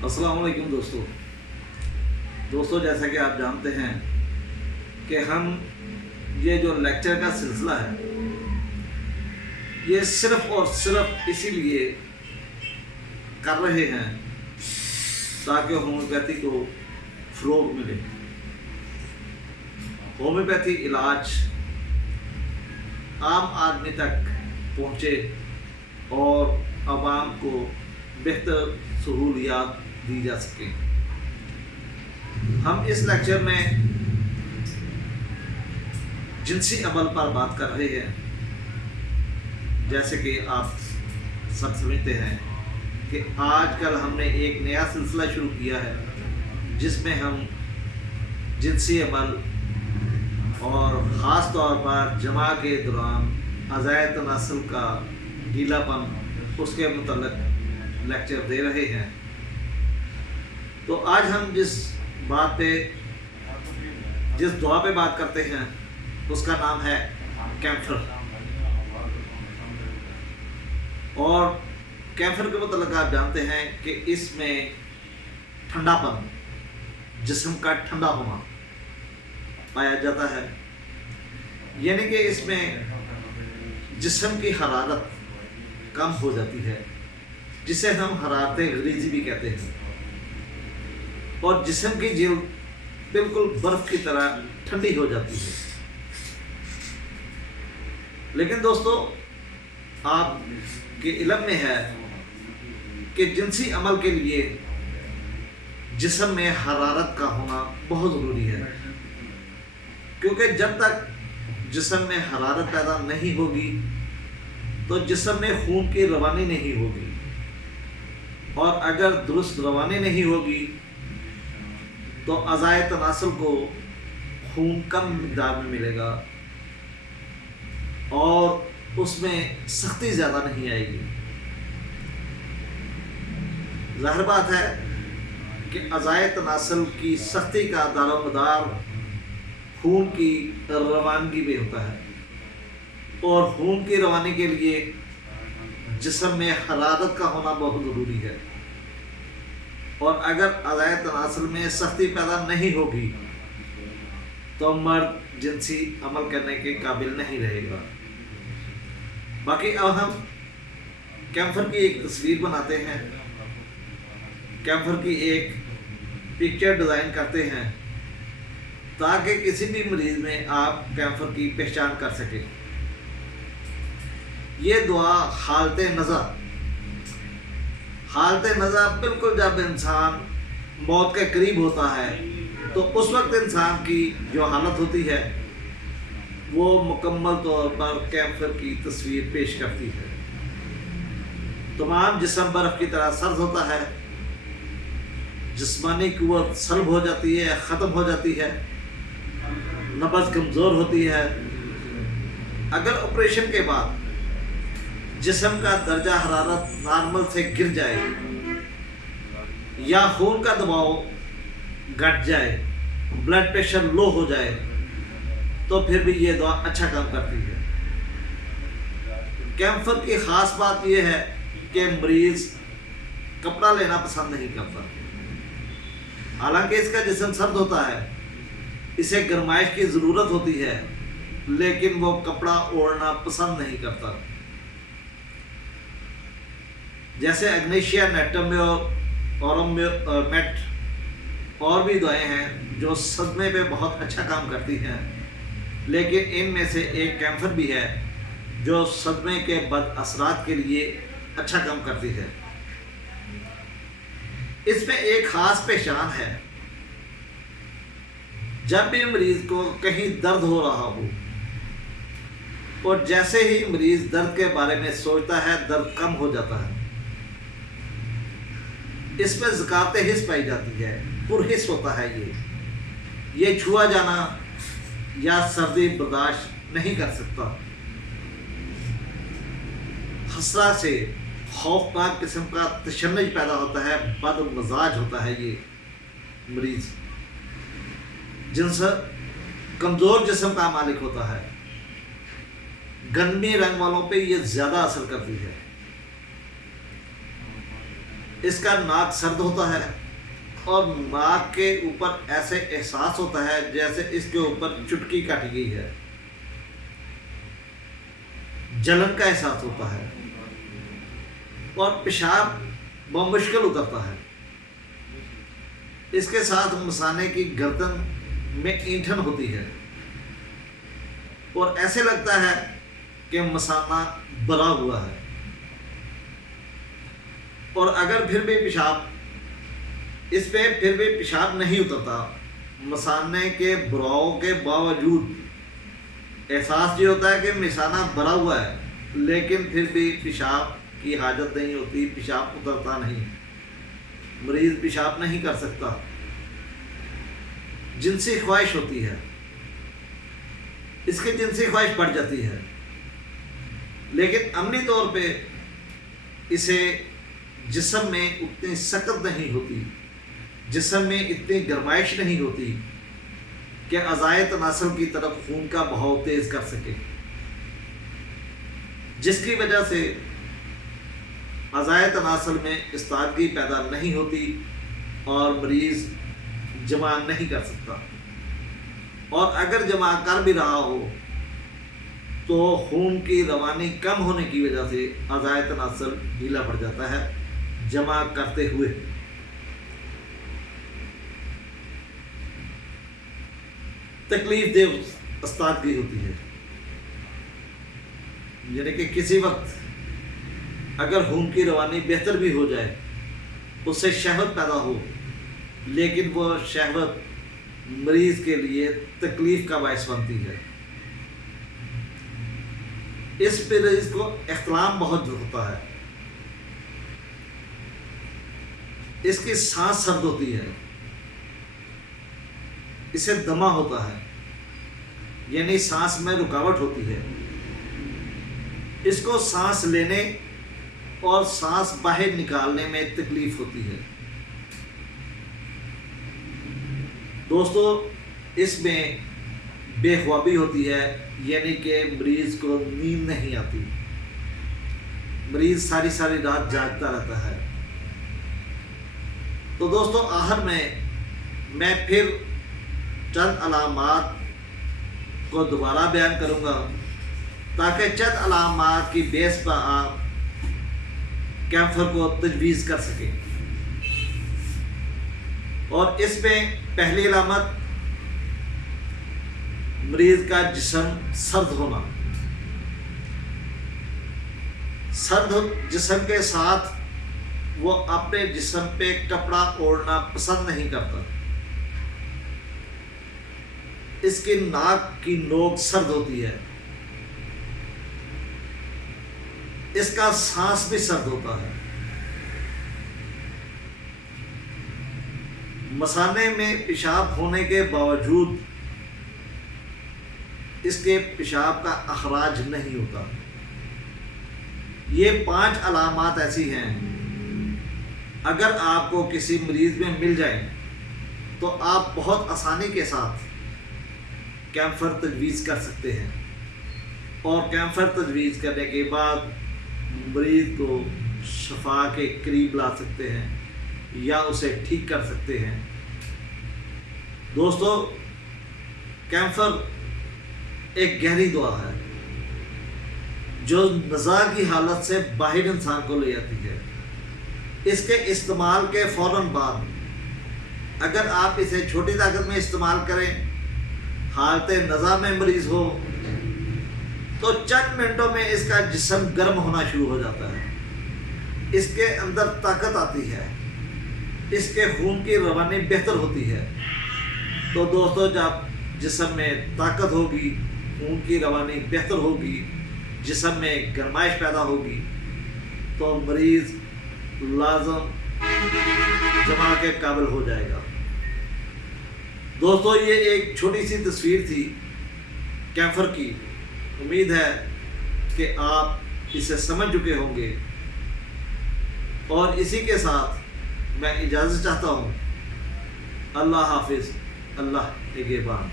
अस्सलाम वालेकुम दोस्तों, जैसा कि आप जानते हैं कि हम ये जो लेक्चर का सिलसिला है ये सिर्फ़ और सिर्फ इसीलिए कर रहे हैं ताकि होम्योपैथी को फ़रोग़ मिले। होम्योपैथी इलाज आम आदमी तक पहुँचे और आवाम को बेहतर सहूलियात दी जा सके। हम इस लेक्चर में जिनसी अमल पर बात कर रहे हैं। जैसे कि आप सब समझते हैं कि आजकल हमने एक नया सिलसिला शुरू किया है जिसमें हम जिनसी अमल और ख़ास तौर पर जमा के दौरान अज़ाए तनासुल का ढीलापन उसके मुतल्लिक़ लेक्चर दे रहे हैं। तो आज हम जिस दुआ पे बात करते हैं उसका नाम है कैंफर। और कैंफर के मुतल्लिक़ आप जानते हैं कि इसमें ठंडापन, जिस्म का ठंडा होना पाया जाता है, यानी कि इसमें जिस्म की हरारत कम हो जाती है जिसे हम हरारत गरीज़ी भी कहते हैं, और जिस्म की जिल्द बिल्कुल बर्फ़ की तरह ठंडी हो जाती है। लेकिन दोस्तों, आप के इल्म में है कि जिनसी अमल के लिए जिस्म में हरारत का होना बहुत ज़रूरी है, क्योंकि जब तक जिस्म में हरारत पैदा नहीं होगी तो जिस्म में खून की रवानी नहीं होगी, और अगर दुरुस्त रवानी नहीं होगी तो अज़ाए तनासुल को खून कम मिक़दार में मिलेगा और उसमें सख्ती ज़्यादा नहीं आएगी। ज़ाहिर बात है कि अज़ाए तनासुल की सख्ती का दारोमदार खून की रवानगी में होता है, और खून की रवानी के लिए जिस्म में हरारत का होना बहुत ज़रूरी है। और अगर अज़ाए तनासुल में सख्ती पैदा नहीं होगी तो मर्द जिनसी अमल करने के काबिल नहीं रहेगा। बाकी अब हम कैंफर की एक तस्वीर बनाते हैं, कैंफर की एक पिक्चर डिज़ाइन करते हैं ताकि किसी भी मरीज़ में आप कैंफर की पहचान कर सकें। ये दुआ हालत नज़र बिल्कुल जब इंसान मौत के करीब होता है तो उस वक्त इंसान की जो हालत होती है वो मुकम्मल तौर पर कैंफर की तस्वीर पेश करती है। तमाम जिस्म बर्फ़ की तरह सर्द होता है, जिस्मानी क़ुव्वत सल्ब हो जाती है, ख़त्म हो जाती है, नब्ज़ कमज़ोर होती है। अगर ऑपरेशन के बाद जिस्म का दर्जा हरारत नॉर्मल से गिर जाए या खून का दबाव घट जाए, ब्लड प्रेशर लो हो जाए, तो फिर भी ये दवा अच्छा काम करती है। कैंफर की ख़ास बात यह है कि मरीज़ कपड़ा लेना पसंद नहीं करता। हालांकि इसका जिस्म सर्द होता है, इसे गर्माइश की ज़रूरत होती है, लेकिन वो कपड़ा ओढ़ना पसंद नहीं करता। जैसे एग्नेशिया नेटम और मेट और भी दवाएं हैं जो सदमे पे बहुत अच्छा काम करती हैं, लेकिन इनमें से एक कैंफर भी है जो सदमे के बद असरात के लिए अच्छा काम करती है। इसमें एक ख़ास पहचान है। जब भी मरीज़ को कहीं दर्द हो रहा हो और जैसे ही मरीज़ दर्द के बारे में सोचता है, दर्द कम हो जाता है। इसमें ज़कात हिस्स पाई जाती है, पुरहिस होता है। ये छुआ जाना या सर्दी बर्दाश्त नहीं कर सकता। हसरा से खौफनाक किस्म का तशन्नुज पैदा होता है, बदमजाज होता है ये मरीज़, जिनसे कमज़ोर जिस्म का मालिक होता है। गंदे रंग वालों पे ये ज़्यादा असर करती है। اس کا ناک سرد ہوتا ہے اور ناک کے اوپر ایسے احساس ہوتا ہے جیسے اس کے اوپر چٹکی کاٹی گئی ہے، جلن کا احساس ہوتا ہے، اور پیشاب بمشکل اترتا ہے۔ اس کے ساتھ مثانے کی گردن میں اینٹھن ہوتی ہے اور ایسے لگتا ہے کہ مثانہ بھرا ہوا ہے، اور اگر پھر بھی اس پہ پھر بھی پیشاب نہیں اترتا، مثانے کے براؤ کے باوجود احساس یہ ہوتا ہے کہ مثانہ بھرا ہوا ہے، لیکن پھر بھی پیشاب کی حاجت نہیں ہوتی، پیشاب اترتا نہیں، مریض پیشاب نہیں کر سکتا۔ جنسی خواہش ہوتی ہے، اس کی جنسی خواہش بڑھ جاتی ہے، لیکن عملی طور پہ اسے جسم میں اتنی سکت نہیں ہوتی، جسم میں اتنی گرمائش نہیں ہوتی کہ اعضائے تناسل کی طرف خون کا بہاؤ تیز کر سکے، جس کی وجہ سے اعضائے تناسل میں استادگی پیدا نہیں ہوتی اور مریض جمع نہیں کر سکتا، اور اگر جمع کر بھی رہا ہو تو خون کی روانی کم ہونے کی وجہ سے اعضائے تناسل ڈھیلا پڑ جاتا ہے جمع کرتے ہوئے۔ تکلیف دہ استادگی ہوتی ہے، یعنی کہ کسی وقت اگر خون کی روانی بہتر بھی ہو جائے، اس سے شہوت پیدا ہو، لیکن وہ شہوت مریض کے لیے تکلیف کا باعث بنتی ہے۔ اس مریض کو احتلام بہت ہوتا ہے، اس کی سانس سرد ہوتی ہے، اسے دمہ ہوتا ہے، یعنی سانس میں رکاوٹ ہوتی ہے، اس کو سانس لینے اور سانس باہر نکالنے میں تکلیف ہوتی ہے۔ دوستو، اس میں بے خوابی ہوتی ہے، یعنی کہ مریض کو نیند نہیں آتی، مریض ساری رات جاگتا رہتا ہے۔ تو دوستو، آخر میں پھر چند علامات کو دوبارہ بیان کروں گا تاکہ چند علامات کی بیس پر آپ کیمفر کو تجویز کر سکیں۔ اور اس میں پہلی علامت مریض کا جسم سرد ہونا، سرد جسم کے ساتھ وہ اپنے جسم پہ کپڑا اوڑھنا پسند نہیں کرتا، اس کی ناک کی نوک سرد ہوتی ہے، اس کا سانس بھی سرد ہوتا ہے، مثانے میں پیشاب ہونے کے باوجود اس کے پیشاب کا اخراج نہیں ہوتا۔ یہ 5 علامات ایسی ہیں، اگر آپ کو کسی مریض میں مل جائیں تو آپ بہت آسانی کے ساتھ کیمفر تجویز کر سکتے ہیں، اور کیمفر تجویز کرنے کے بعد مریض کو شفا کے قریب لا سکتے ہیں یا اسے ٹھیک کر سکتے ہیں۔ دوستو، کیمفر ایک گہری دعا ہے جو نزاع کی حالت سے باہر انسان کو لے آتی ہے۔ اس کے استعمال کے فوراً بعد اگر آپ اسے چھوٹی طاقت میں استعمال کریں، حالت نزاع میں مریض ہو، تو چند منٹوں میں اس کا جسم گرم ہونا شروع ہو جاتا ہے، اس کے اندر طاقت آتی ہے، اس کے خون کی روانی بہتر ہوتی ہے۔ تو دوستو، جب جسم میں طاقت ہوگی، خون کی روانی بہتر ہوگی، جسم میں گرمائش پیدا ہوگی، تو مریض لازم جمع کے قابل ہو جائے گا۔ دوستو، یہ ایک چھوٹی سی تصویر تھی کیمفر کی، امید ہے کہ آپ اسے سمجھ چکے ہوں گے، اور اسی کے ساتھ میں اجازت چاہتا ہوں۔ اللہ حافظ، اللہ نگہبان۔